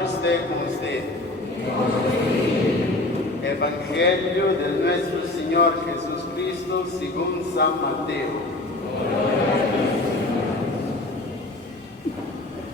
Señor esté con usted. Evangelio de nuestro Señor Jesucristo según San Mateo.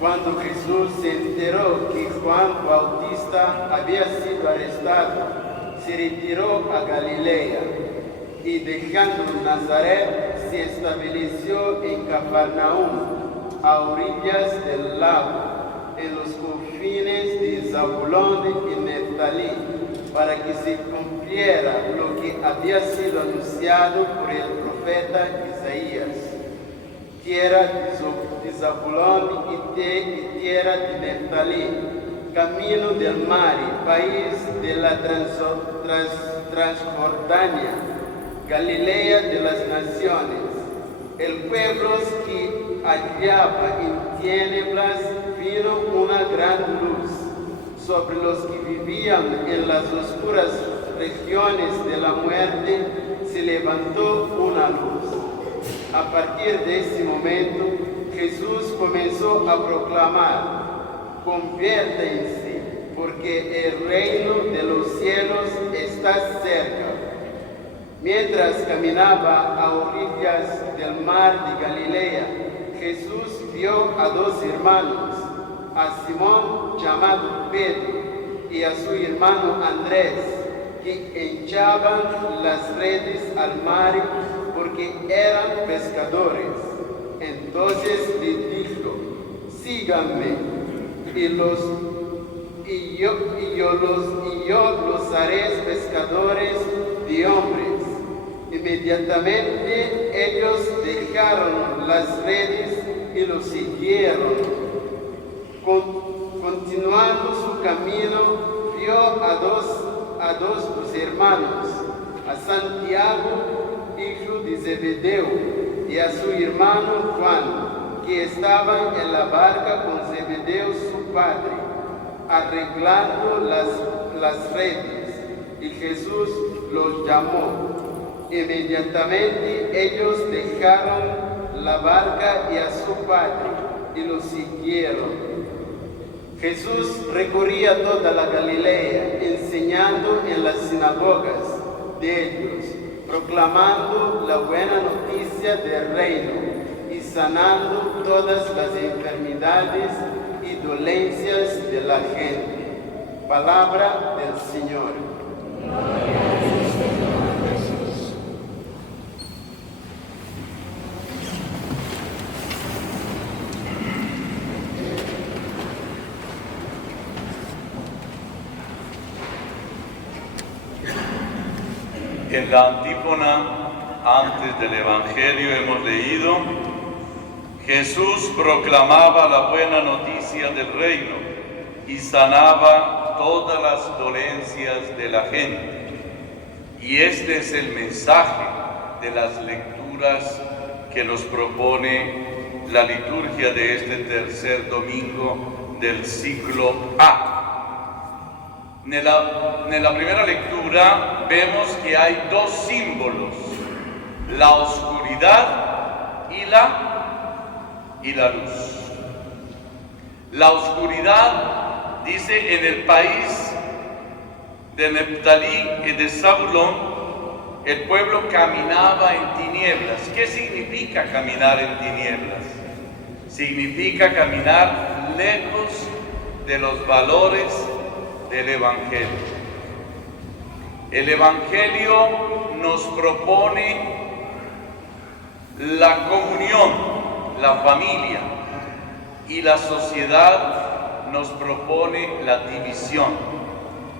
Cuando Jesús se enteró que Juan Bautista había sido arrestado, se retiró a Galilea y dejando Nazaret se estableció en Cafarnaúm, a orillas del lago, en los confines de Zabulón y Neftalí, para que se cumpliera lo que había sido anunciado por el profeta Isaías. Tierra de Zabulón y tierra de Neftalí, camino del mar y país de la Transjordania, Galilea de las naciones. El pueblo que hallaba en tinieblas vino una gran luz. Sobre los que vivían en las oscuras regiones de la muerte se levantó una luz. A partir de ese momento, Jesús comenzó a proclamar: conviértense, porque el reino de los cielos está cerca. Mientras caminaba a orillas del mar de Galilea, Jesús vio a dos hermanos, a Simón llamado Pedro y a su hermano Andrés, que echaban las redes al mar porque eran pescadores. Entonces le dijo: síganme, y yo los haré pescadores de hombres. Inmediatamente ellos dejaron las redes y lo siguieron. Continuando su camino, vio a dos hermanos, a Santiago, hijo de Zebedeo, y a su hermano Juan, que estaban en la barca con Zebedeo su padre, arreglando las redes. Y Jesús los llamó. Inmediatamente ellos dejaron la barca y a su padre y lo siguieron. Jesús recorría toda la Galilea, enseñando en las sinagogas de ellos, proclamando la buena noticia del reino y sanando todas las enfermedades y dolencias de la gente. Palabra del Señor. En la antífona, antes del Evangelio, hemos leído: Jesús proclamaba la buena noticia del reino y sanaba todas las dolencias de la gente. Y este es el mensaje de las lecturas que nos propone la liturgia de este tercer domingo del ciclo A. En la primera lectura vemos que hay dos símbolos: la oscuridad y la luz. La oscuridad, dice, en el país de Neftalí y de Zabulón, el pueblo caminaba en tinieblas. ¿Qué significa caminar en tinieblas? Significa caminar lejos de los valores del Evangelio. El Evangelio nos propone la comunión, la familia, y la sociedad nos propone la división,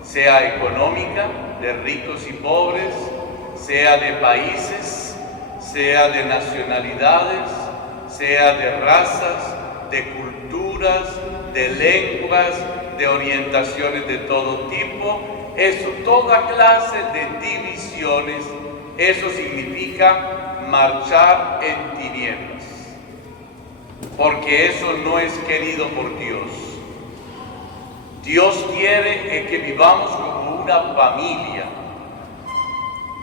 sea económica, de ricos y pobres, sea de países, sea de nacionalidades, sea de razas, de culturas, de lenguas, de orientaciones de todo tipo. Eso, toda clase de divisiones, eso significa marchar en tinieblas, porque eso no es querido por Dios. Dios quiere que vivamos como una familia,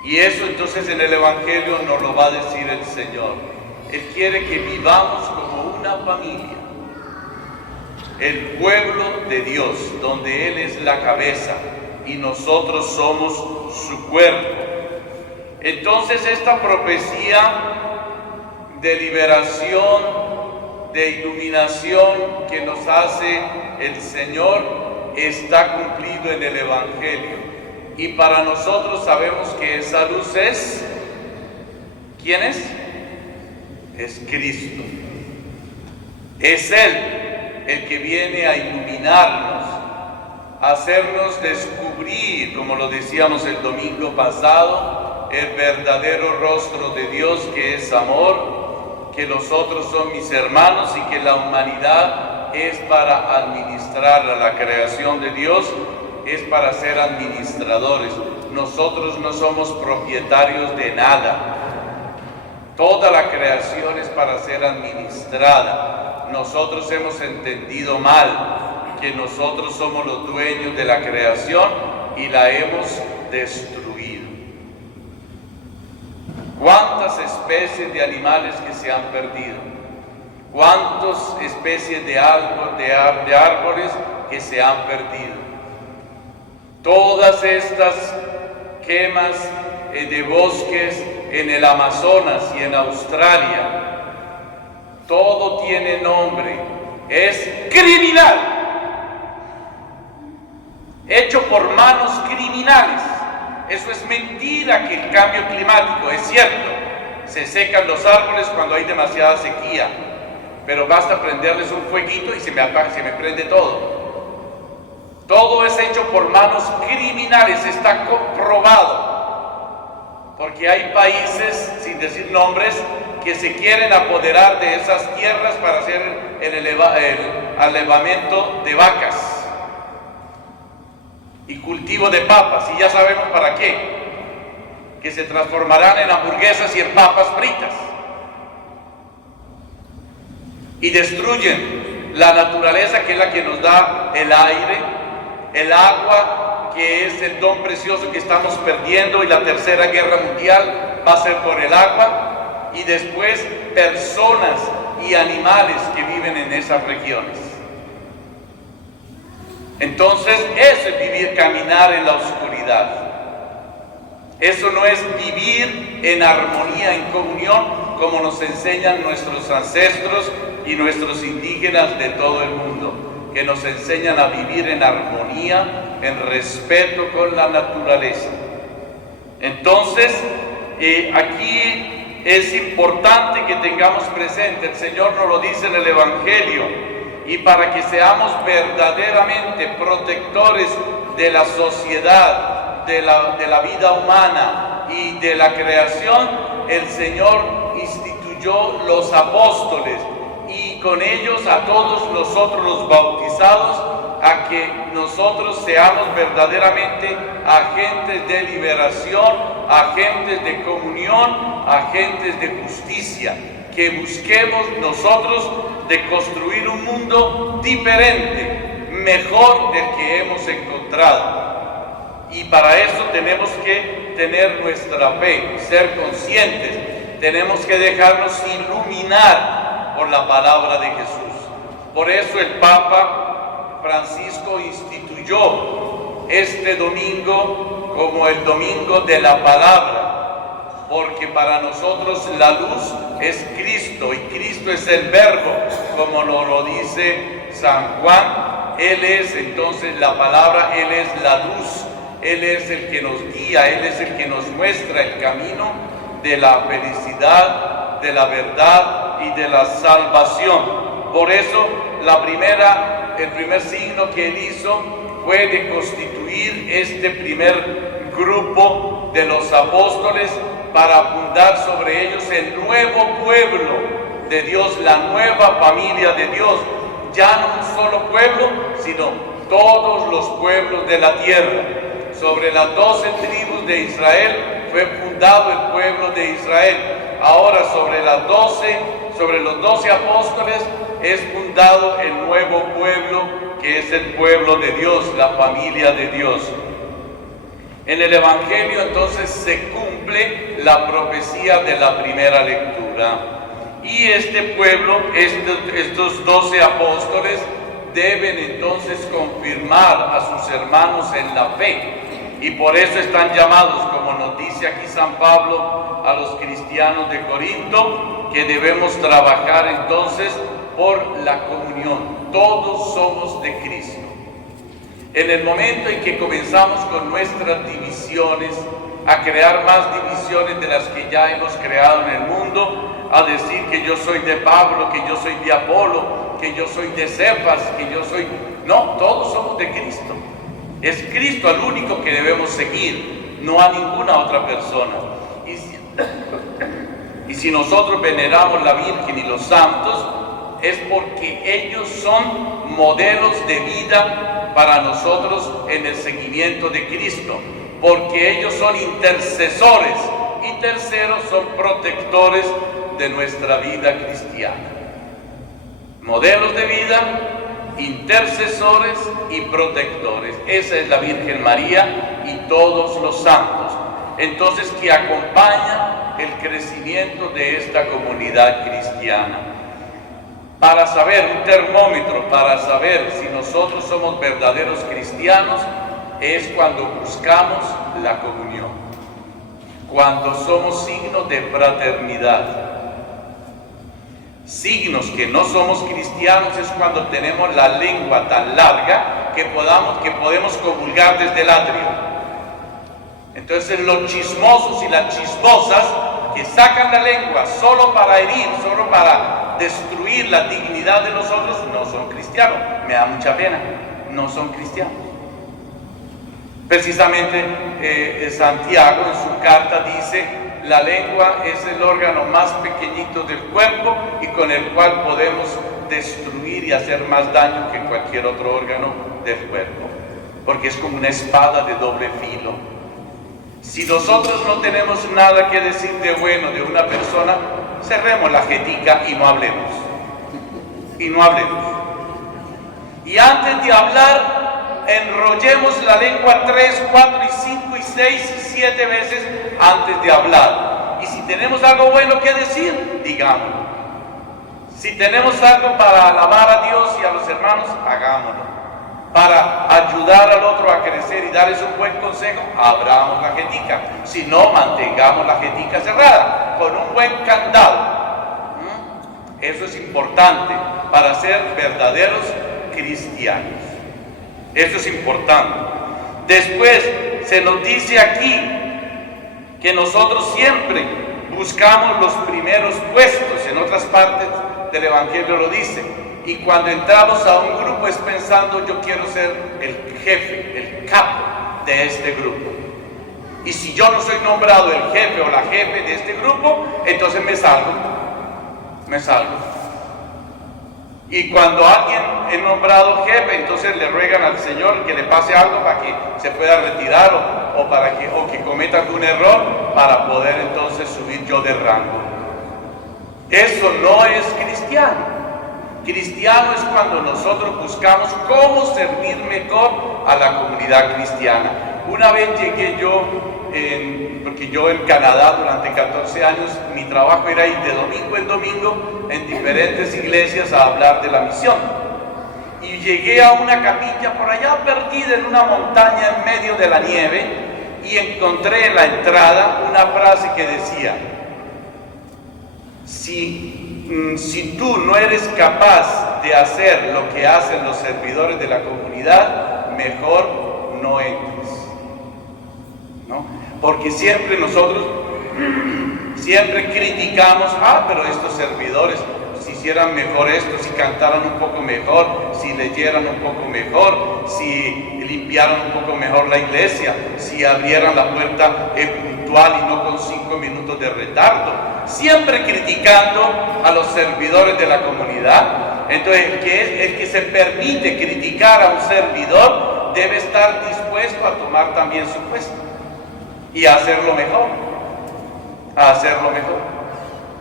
y eso entonces en el Evangelio nos lo va a decir el Señor. Él quiere que vivamos como una familia. el pueblo de Dios, donde Él es la cabeza y nosotros somos su cuerpo. Entonces esta profecía de liberación, de iluminación que nos hace el Señor está cumplido en el Evangelio. Y para nosotros sabemos que esa luz es, ¿quién es? Es Cristo. Es Él el que viene a iluminarnos, a hacernos descubrir, como lo decíamos el domingo pasado, el verdadero rostro de Dios, que es amor, que los otros son mis hermanos y que la humanidad es para administrar a la creación de Dios, es para ser administradores. Nosotros no somos propietarios de nada. Toda la creación es para ser administrada. Nosotros hemos entendido mal que nosotros somos los dueños de la creación y la hemos destruido. ¿Cuántas especies de animales que se han perdido? ¿Cuántas especies de árboles que se han perdido? Todas estas quemas de bosques en el Amazonas y en Australia, todo tiene nombre, es criminal, hecho por manos criminales. Eso es mentira, que el cambio climático es cierto, se secan los árboles cuando hay demasiada sequía, pero basta prenderles un fueguito y se me prende todo. Todo es hecho por manos criminales, está comprobado, porque hay países, sin decir nombres, que se quieren apoderar de esas tierras para hacer el alevamiento de vacas y cultivo de papas, y ya sabemos para qué, que se transformarán en hamburguesas y en papas fritas, y destruyen la naturaleza, que es la que nos da el aire, el agua, que es el don precioso que estamos perdiendo, y la tercera guerra mundial va a ser por el agua, y después personas y animales que viven en esas regiones. Entonces eso es vivir, caminar en la oscuridad. Eso no es vivir en armonía, en comunión, como nos enseñan nuestros ancestros y nuestros indígenas de todo el mundo, que nos enseñan a vivir en armonía, en respeto con la naturaleza. Entonces, aquí es importante que tengamos presente, el Señor nos lo dice en el Evangelio, y para que seamos verdaderamente protectores de la sociedad, de la vida humana y de la creación, el Señor instituyó los apóstoles, y con ellos a todos nosotros los bautizados, a que nosotros seamos verdaderamente agentes de liberación, agentes de comunión, agentes de justicia, que busquemos nosotros de construir un mundo diferente, mejor del que hemos encontrado. Y para eso tenemos que tener nuestra fe, ser conscientes, tenemos que dejarnos iluminar por la palabra de Jesús. Por eso el Papa Francisco instituyó este domingo como el domingo de la palabra, porque para nosotros la luz es Cristo, y Cristo es el Verbo, como nos lo dice San Juan. Él es entonces la palabra, Él es la luz, Él es el que nos guía, Él es el que nos muestra el camino de la felicidad, de la verdad y de la salvación. Por eso el primer signo que Él hizo fue de constituir este primer grupo de los apóstoles para fundar sobre ellos el nuevo pueblo de Dios, la nueva familia de Dios. Ya no un solo pueblo, sino todos los pueblos de la tierra. Sobre las 12 tribus de Israel fue fundado el pueblo de Israel. Ahora sobre los 12 apóstoles es fundado el nuevo pueblo, que es el pueblo de Dios, la familia de Dios. En el Evangelio entonces se cumple la profecía de la primera lectura. Y este pueblo, estos 12 apóstoles, deben entonces confirmar a sus hermanos en la fe. Y por eso están llamados, como nos dice aquí San Pablo a los cristianos de Corinto, que debemos trabajar entonces por la comunión. Todos somos de Cristo. En el momento en que comenzamos con nuestras divisiones, a crear más divisiones de las que ya hemos creado en el mundo, a decir que yo soy de Pablo, que yo soy de Apolo, que yo soy de Cefas, que yo soy... No, todos somos de Cristo. Es Cristo el único que debemos seguir, no a ninguna otra persona. Y si nosotros veneramos la Virgen y los santos, es porque ellos son modelos de vida para nosotros en el seguimiento de Cristo, porque ellos son intercesores y terceros son protectores de nuestra vida cristiana. Modelos de vida, intercesores y protectores. Esa es la Virgen María y todos los santos. Entonces, que acompaña el crecimiento de esta comunidad cristiana. Para saber, un termómetro para saber si nosotros somos verdaderos cristianos, es cuando buscamos la comunión, cuando somos signos de fraternidad. Signos que no somos cristianos es cuando tenemos la lengua tan larga que podemos comulgar desde el atrio. Entonces los chismosos y las chismosas que sacan la lengua solo para herir, solo para destruir la dignidad de los otros, no son cristianos. Me da mucha pena, no son cristianos. Precisamente Santiago en su carta dice: la lengua es el órgano más pequeñito del cuerpo y con el cual podemos destruir y hacer más daño que cualquier otro órgano del cuerpo, porque es como una espada de doble filo. Si nosotros no tenemos nada que decir de bueno de una persona, cerremos la jetica y no hablemos. Y no hablemos. Y antes de hablar, enrollemos la lengua 3, 4 y 5 y 6 y 7 veces antes de hablar. Y si tenemos algo bueno que decir, digámoslo. Si tenemos algo para alabar a Dios y a los hermanos, hagámoslo. Para ayudar al otro a crecer y darles un buen consejo, abramos la jetica. Si no, mantengamos la jetica cerrada, con un buen candado. Eso es importante para ser verdaderos cristianos. Eso es importante. Después se nos dice aquí que nosotros siempre buscamos los primeros puestos. En otras partes del Evangelio lo dice. Y cuando entramos a un grupo es pensando: yo quiero ser el jefe, el capo de este grupo. Y si yo no soy nombrado el jefe o la jefe de este grupo, entonces me salgo. Me salgo. Y cuando alguien es nombrado jefe, entonces le ruegan al Señor que le pase algo para que se pueda retirar o que cometa algún error para poder entonces subir yo de rango. Eso no es cristiano. Cristiano es cuando nosotros buscamos cómo servir mejor a la comunidad cristiana. Una vez llegué yo, porque yo en Canadá durante 14 años, mi trabajo era ir de domingo en domingo en diferentes iglesias a hablar de la misión. Y llegué a una capilla por allá perdida en una montaña en medio de la nieve y encontré en la entrada una frase que decía: si tú no eres capaz de hacer lo que hacen los servidores de la comunidad, mejor no entres, ¿no? Porque siempre nosotros criticamos: pero estos servidores, si hicieran mejor esto, si cantaran un poco mejor, si leyeran un poco mejor, si limpiaran un poco mejor la iglesia, si abrieran la puerta puntual y no con 5 minutos de retardo. Siempre criticando a los servidores de la comunidad. Entonces, el que se permite criticar a un servidor debe estar dispuesto a tomar también su puesto y a hacerlo mejor.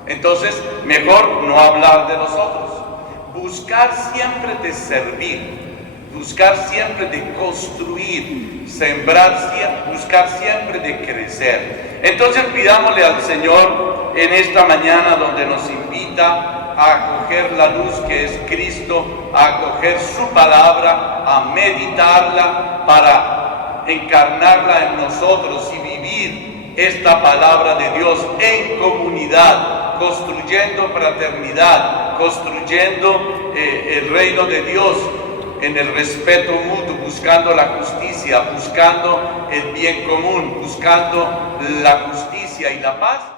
Entonces, mejor no hablar de los otros. Buscar siempre de servir, buscar siempre de construir, buscar siempre de crecer. Entonces pidámosle al Señor en esta mañana donde nos invita a acoger la luz que es Cristo, a acoger su palabra, a meditarla para encarnarla en nosotros y vivir esta palabra de Dios en comunidad, construyendo fraternidad, construyendo el reino de Dios en el respeto mutuo, buscando la justicia, buscando el bien común, buscando la justicia y la paz.